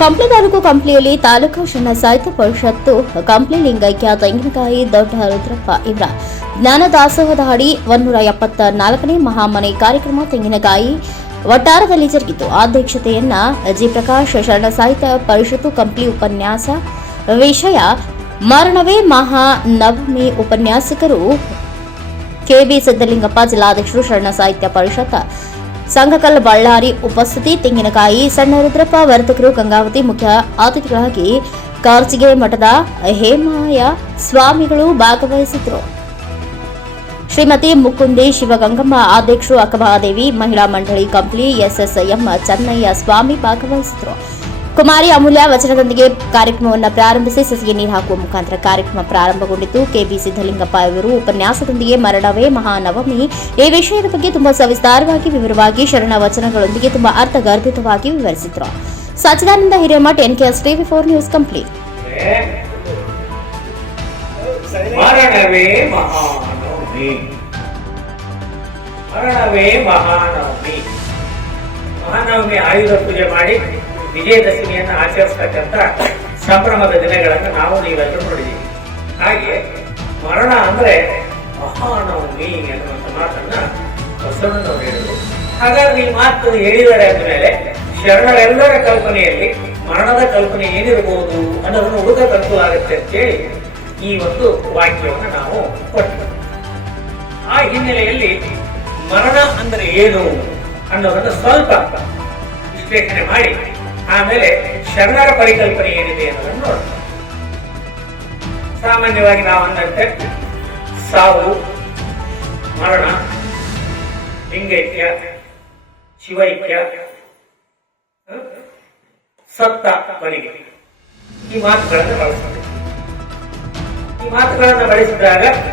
ಕಂಪ್ಲಿ ತಾಲೂಕು ಕಂಪ್ಲಿಯಲ್ಲಿ ತಾಲೂಕು ಶರಣ ಸಾಹಿತ್ಯ ಪರಿಷತ್ತು ಕಂಪ್ಲಿ ಲಿಂಗೈಕ್ಯ ತೆಂಗಿನಕಾಯಿ ದೊಡ್ಡ ರುದ್ರಪ್ಪ ಇವರ. ಜ್ಞಾನ ದಾಸೋಹದ ಅಡಿ ಒಂದೂರ ಎಪ್ಪತ್ತ ನಾಲ್ಕನೇ ಮಹಾಮನೆ ಕಾರ್ಯಕ್ರಮ ತೆಂಗಿನಕಾಯಿ ವಟ್ಟಾರದಲ್ಲಿ ಜರುಗಿತು. ಅಧ್ಯಕ್ಷತೆಯನ್ನ ಜಿ ಪ್ರಕಾಶ್ ಶರಣ ಸಾಹಿತ್ಯ ಪರಿಷತ್ತು ಕಂಪ್ಲಿ ಉಪನ್ಯಾಸ ವಿಷಯ ಮರಣವೇ ಮಹಾನವಮಿ ಉಪನ್ಯಾಸಕರು ಕೆಬಿ ಸಿದ್ದಲಿಂಗಪ್ಪ ಜಿಲ್ಲಾಧ್ಯಕ್ಷರು ಶರಣ ಸಾಹಿತ್ಯ ಪರಿಷತ್ ಸಂಘಕಲ್ ಬಳ್ಳಾರಿ ಉಪಸ್ಥಿತಿ, ತೆಂಗಿನಕಾಯಿ ಸಣ್ಣ ರುದ್ರಪ್ಪ ವರ್ತಕರು ಗಂಗಾವತಿ ಮುಖ್ಯ ಅತಿಥಿಗಳಾಗಿ ಕಾರ್ಚಿಗೆ ಮಠದ ಹೇಮಾಯ ಸ್ವಾಮಿಗಳು ಭಾಗವಹಿಸಿದ್ರು. ಶ್ರೀಮತಿ ಮುಕುಂದಿ ಶಿವಗಂಗಮ್ಮ ಅಧ್ಯಕ್ಷರು ಅಕ್ಕಮಹಾದೇವಿ, ಮಹಿಳಾ ಮಂಡಳಿ ಕಂಪ್ಲಿ ಎಸ್ಎಸ್ಎಂ ಚೆನ್ನಯ್ಯ ಸ್ವಾಮಿ ಭಾಗವಹಿಸಿದ್ರು. ಕುಮಾರಿ ಅಮೂಲ್ಯ ವಚನದೊಂದಿಗೆ ಕಾರ್ಯಕ್ರಮವನ್ನು ಪ್ರಾರಂಭಿಸಿ ಸಸಿಗೆ ನೀರು ಹಾಕುವ ಮುಖಾಂತರ ಕಾರ್ಯಕ್ರಮ ಪ್ರಾರಂಭಗೊಂಡಿತು. ಕೆಬಿ ಸಿದ್ದಲಿಂಗಪ್ಪ ಅವರು ಉಪನ್ಯಾಸದೊಂದಿಗೆ ಮರಣವೇ ಮಹಾನವಮಿ. ಈ ವಿಷಯದ ಬಗ್ಗೆ ತುಂಬಾ ಸವಿಸ್ತಾರವಾಗಿ, ವಿವರವಾಗಿ, ಶರಣ ವಚನಗಳೊಂದಿಗೆ ತುಂಬಾ ಅರ್ಥಗರ್ಭಿತವಾಗಿ ವಿವರಿಸಿದ್ರು. Sachidananda Hiremath NKS TV four news complete. Mahanavami Ayudha Puja ಮಾಡಿ. ವಿಜಯದಶಮಿಯನ್ನು ಆಚರಿಸ್ತಕ್ಕಂಥ ಸಂಭ್ರಮದ ದಿನಗಳನ್ನು ನಾವು ನೀವೆಲ್ಲರೂ ನೋಡಿದ್ದೀವಿ. ಹಾಗೆ ಮರಣ ಅಂದ್ರೆ ಮಹಾನವಮಿ ಎನ್ನುವಂಥ ಮಾತನ್ನ ಬಸವಣ್ಣವರು ಹೇಳಿದರು. ಹಾಗಾದ್ರೆ ಈ ಮಾತು ಹೇಳಿದ್ದಾರೆ ಅಂದಮೇಲೆ ಶರಣರೆಲ್ಲರ ಕಲ್ಪನೆಯಲ್ಲಿ ಮರಣದ ಕಲ್ಪನೆ ಏನಿರಬಹುದು ಅನ್ನೋದನ್ನು ಹುಡುಕ ತಲುಪಲಾಗುತ್ತೆ ಅಂತೇಳಿ ಈ ಒಂದು ವಾಕ್ಯವನ್ನು ನಾವು ಕೊಟ್ಟು ಆ ಹಿನ್ನೆಲೆಯಲ್ಲಿ ಮರಣ ಅಂದ್ರೆ ಏನು ಅನ್ನೋದನ್ನು ಸ್ವಲ್ಪ ವಿಶ್ಲೇಷಣೆ ಮಾಡಿ ಆಮೇಲೆ ಶರಣರ ಪರಿಕಲ್ಪನೆ ಏನಿದೆ ಅನ್ನೋದನ್ನು ನೋಡೋಣ. ಸಾಮಾನ್ಯವಾಗಿ ನಾವು ಅಂದಂತೆ, ಸಾವು, ಮರಣ, ಲಿಂಗೈಕ್ಯ, ಶಿವೈಕ್ಯ? ಸತ್ತ ಬಲಿಗೆ. ಈ ಮಾತುಗಳನ್ನು ಬಳಸ್ತಾರೆ ಈ ಮಾತುಗಳನ್ನು ಬಳಸಿದಾಗ